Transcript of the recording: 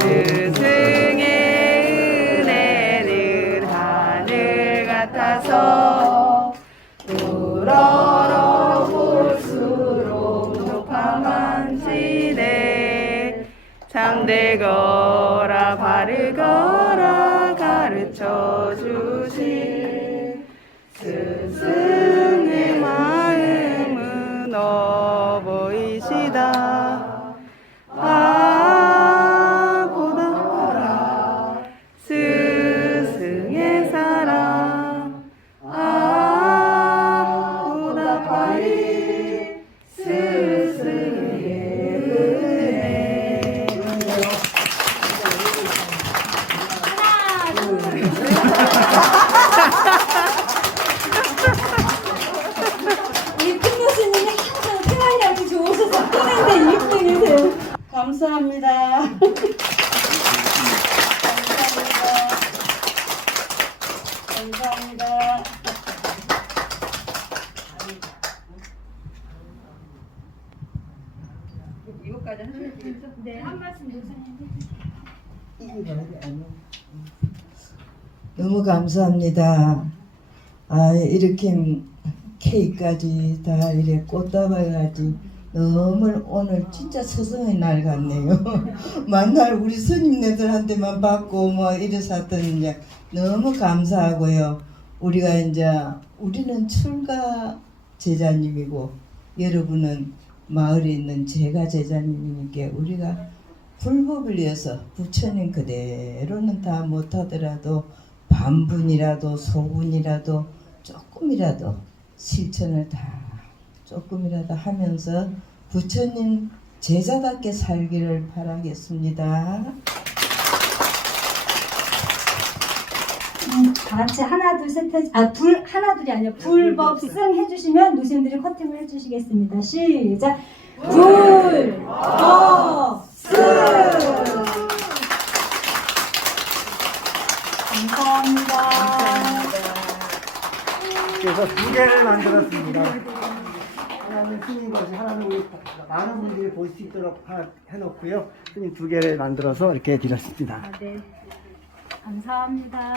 스승의 은혜는 하늘 같아서 우러러 볼수록 높아만 지네 참되거라 바르거라 가르쳐 주신 스승 감사합니다. 감사합니다. 감사합니다. 이거까지 하셔야 되겠죠? 네, 한 말씀 교수님 너무 감사합니다. 아, 이렇게 케이크까지 다 이래 꽃다발까지 너무 오늘 진짜 스승의 날 같네요. 만날 우리 스님네들한테만 받고 뭐 이래서 이제 너무 감사하고요. 우리가 이제 우리는 출가 제자님이고 여러분은 마을에 있는 제가 제자님이니까 우리가 불법을 위해서 부처님 그대로는 다 못하더라도 반분이라도 소분이라도 조금이라도 실천을 다 조금이라도 하면서 부처님 제자답게 살기를 바라겠습니다. 음, 다 같이 하나 둘셋 아불 하나 둘이 아니라 불법승 해주시면 노생들이 커팅을 해주시겠습니다. 시작 불법승 감사합니다. 그래서 두 개를 만들었습니다. 하나는 스님 것이 하나는 우리 많은 분들이 볼 수 있도록 하- 해놓고요. 스님 두 개를 만들어서 이렇게 드렸습니다. 네 감사합니다.